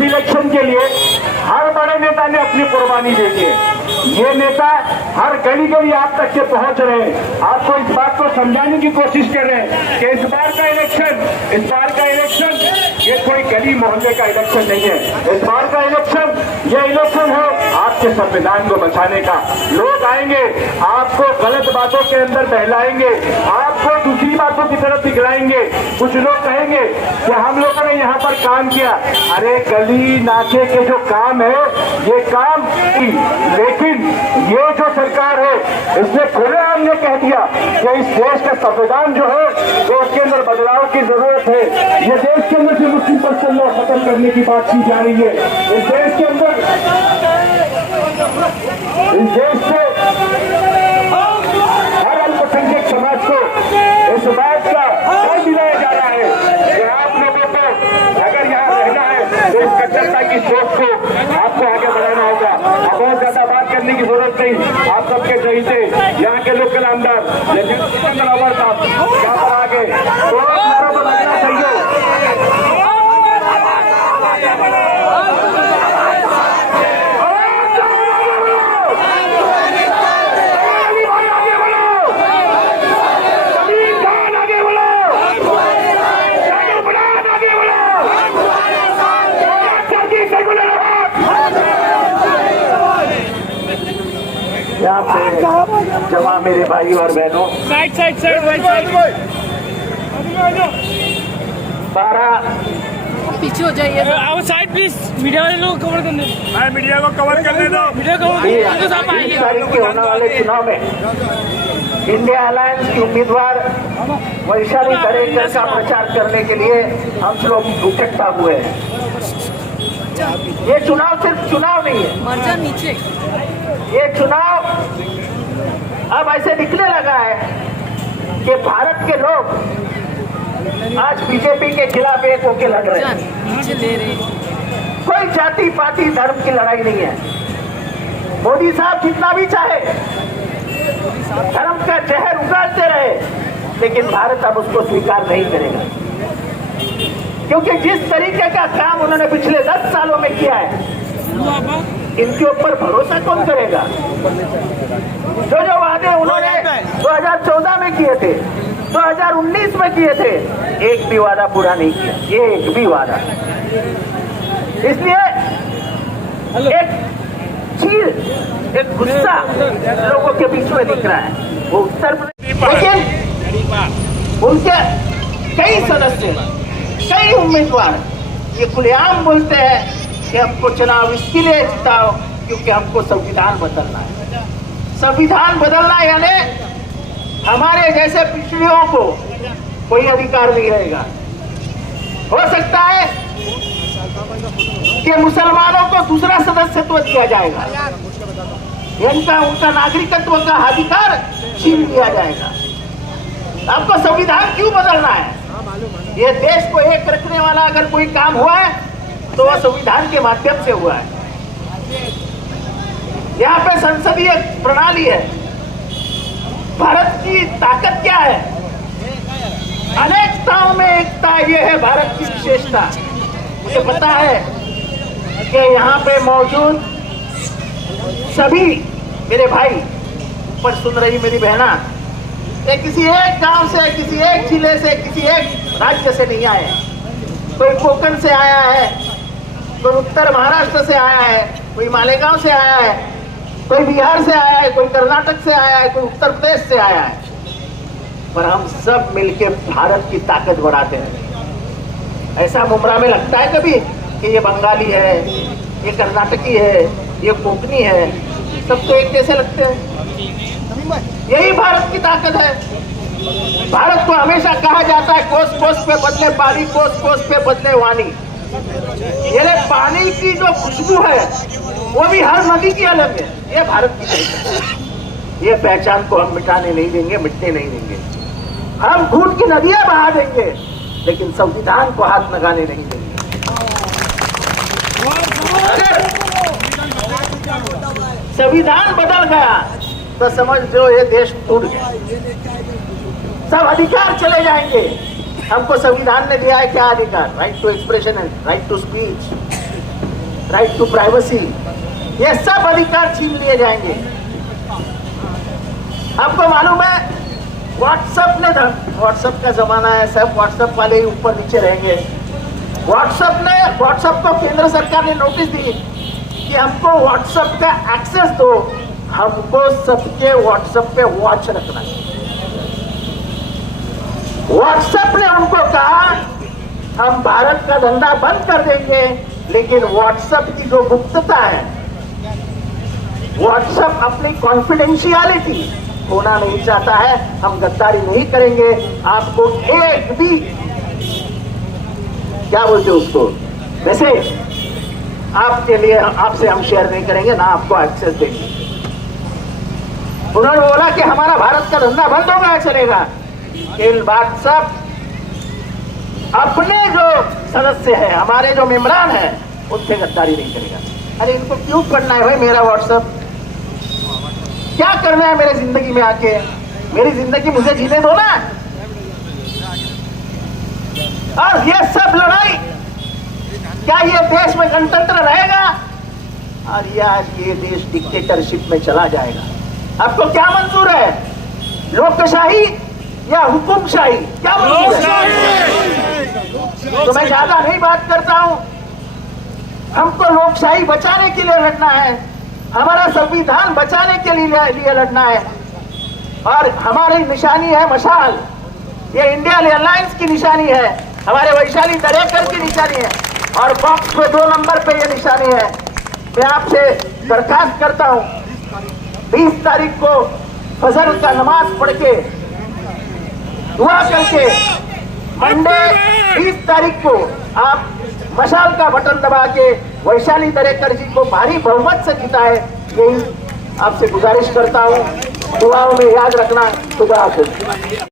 Election के लिए हर बड़े नेता ने अपनी कुर्बानी दे दी है। ये नेता हर गली गली आप तक के पहुंच रहे हैं, आपको इस बात को समझाने की कोशिश कर रहे हैं कि इस बार का इलेक्शन ये कोई गली मोहल्ले का इलेक्शन नहीं है। इस बार का इलेक्शन ये इलेक्शन है आपके संविधान को बचाने का। लोग आएंगे, आपको गलत बातों के अंदर बहलाएंगे, आपको दूसरी बातों की तरफ दिखलाएंगे। कुछ लोग कहेंगे कि हम लोगों ने यहाँ पर काम किया। अरे गली नाके के जो काम है ये काम, लेकिन ये जो सरकार है इसने खुलेआम ने कह दिया कि इस देश का संविधान जो है तो उसके अंदर बदलाव की जरूरत है। ये देश के अंदर से मुस्लिम पर्सन लॉ खत्म करने की बात की जा रही है। इस देश के अंदर, इस देश से हर अल्पसंख्यक समाज को इस बात का डर दिलाया जा रहा है कि आप लोगों को अगर यहाँ रहना है तो इस कट्टरता की सोच को आपको आगे बढ़ाना होगा। अब बहुत ज्यादा बात करने की जरूरत नहीं। आप सबके चहीते यहाँ के लोकल आमदार सिकंदर साहब यहाँ पर आगे तो बताना चाहिए। यहाँ पे जमा मेरे भाई और बहनों, साइड 12 पीछे हो जाइए, आओ साइड प्लीज। मीडिया वाले लोग कवर करने दो, मीडिया को कवर करने दो, मीडिया तारीख के होने वाले चुनाव में इंडिया अलायंस की उम्मीदवार वैशाली दरेकर का प्रचार करने के लिए हम लोग इकट्ठा हुए हैं। ये चुनाव सिर्फ चुनाव नहीं है, मर्जा नीचे। ये चुनाव अब ऐसे दिखने लगा है कि भारत के लोग आज बीजेपी के खिलाफ एक होके लड़ रहे हैं। नीचे ले रहे, कोई जाति पाति धर्म की लड़ाई नहीं है। मोदी साहब जितना भी चाहे धर्म का जहर उगालते रहे, लेकिन भारत अब उसको स्वीकार नहीं करेगा, क्योंकि जिस तरीके का काम उन्होंने पिछले 10 सालों में किया है इनके ऊपर भरोसा कौन करेगा। जो वादे उन्होंने 2014 में किए थे, 2019 में किए थे, एक भी वादा पूरा नहीं किया, एक भी वादा। इसलिए एक चीज, एक गुस्सा लोगों के बीच में दिख रहा है। वो उत्तर प्रदेश, लेकिन उनके कई सदस्य, कई उम्मीदवार ये खुलेआम बोलते हैं कि हमको चुनाव इसके लिए जिताओ क्योंकि हमको संविधान बदलना है। संविधान बदलना यानी हमारे जैसे पिछड़ियों को कोई अधिकार नहीं रहेगा। हो सकता है कि मुसलमानों को दूसरा सदस्यत्व दिया जाएगा, उनका नागरिकत्व का अधिकार छीन लिया जाएगा। आपको संविधान क्यों बदलना है? ये देश को एक रखने वाला अगर कोई काम हुआ है तो वह संविधान के माध्यम से हुआ है। यहाँ पे संसदीय प्रणाली है। भारत की ताकत क्या है? अनेकताओं में एकता, ये है भारत की विशेषता। मुझे पता है कि यहाँ पे मौजूद सभी मेरे भाई, ऊपर सुन रही मेरी बहना, किसी एक गांव से, किसी एक जिले से, किसी एक राज्य से नहीं आए। कोई कोंकण से आया है, कोई उत्तर महाराष्ट्र से आया है, कोई मालेगांव से आया है, कोई बिहार से आया है, कोई कर्नाटक से आया है, कोई उत्तर प्रदेश से आया है, पर हम सब मिलके भारत की ताकत बढ़ाते हैं। ऐसा मुमरा में लगता है कभी कि ये बंगाली है, ये कर्नाटकी है, ये कोंकणी है, सबको एक जैसे लगते हैं। यही भारत की ताकत है। भारत को हमेशा कहा जाता है कोस कोस पे बदले पानी, कोस कोस पे बदले वाणी। ये पानी की जो खुशबू है वो भी हर नदी की अलग है। ये भारत की पहचान है। ये पहचान को हम मिटाने नहीं देंगे, मिटने नहीं देंगे। हम खून की नदियां बहा देंगे लेकिन संविधान को हाथ लगाने नहीं देंगे। अगर संविधान बदल गया तो समझ लो ये देश टूट गया। सब अधिकार चले जाएंगे। हमको संविधान ने दिया है क्या अधिकार? Right to expression, right to speech, right to privacy. ये सब अधिकार छीन लिए जाएंगे। आपको मालूम है व्हाट्सएप का जमाना है, सब व्हाट्सएप वाले ही ऊपर नीचे रहेंगे। व्हाट्सएप को केंद्र सरकार ने नोटिस दी कि हमको व्हाट्सएप का एक्सेस दो, हमको सबके व्हाट्सएप पे वॉच रखना है। व्हाट्सएप ने उनको कहा हम भारत का धंधा बंद कर देंगे लेकिन व्हाट्सएप की जो गुप्तता है, व्हाट्सएप अपनी कॉन्फिडेंशियलिटी होना नहीं चाहता है। हम गद्दारी नहीं करेंगे। आपको एक भी क्या बोलते उसको मैसेज आपके लिए आपसे हम शेयर नहीं करेंगे, ना आपको एक्सेस देंगे। उन्होंने बोला कि हमारा भारत का धंधा बंद हो गया चलेगा। इन व्हाट्सएप अपने जो सदस्य हैं, हमारे जो मेंबरान हैं, उनसे गद्दारी नहीं करेगा। अरे इनको क्यों करना है भाई मेरा व्हाट्सएप? क्या करना है मेरे जिंदगी में आके? मेरी जिंदगी मुझे जीने दो ना। और ये सब लड़ाई, क्या ये देश में गणतंत्र रहेगा? और ये देश डिक्टेटरशिप में चला जाएगा। आपको क्या मंजूर है, लोकशाही या हुकुमशाही? क्या मंजूर है? तो मैं ज्यादा नहीं बात करता हूं। हमको लोकशाही बचाने के लिए लड़ना है, हमारा संविधान बचाने के लिए लड़ना है। और हमारी निशानी है मशाल। ये इंडिया अलायंस की निशानी है, हमारे वैशाली दरेकर की निशानी है और बॉक्स पे 2 नंबर पे ये निशानी है। मैं आपसे दरखास्त करता हूं 20 तारीख को फजर का नमाज पढ़ के दुआ करके मंडे 20 तारीख को आप मशाल का बटन दबा के वैशाली दरेकर जी को भारी बहुमत से जिताए। यही आपसे गुजारिश करता हूं। दुआओं में याद रखना। खुदा हाफिज।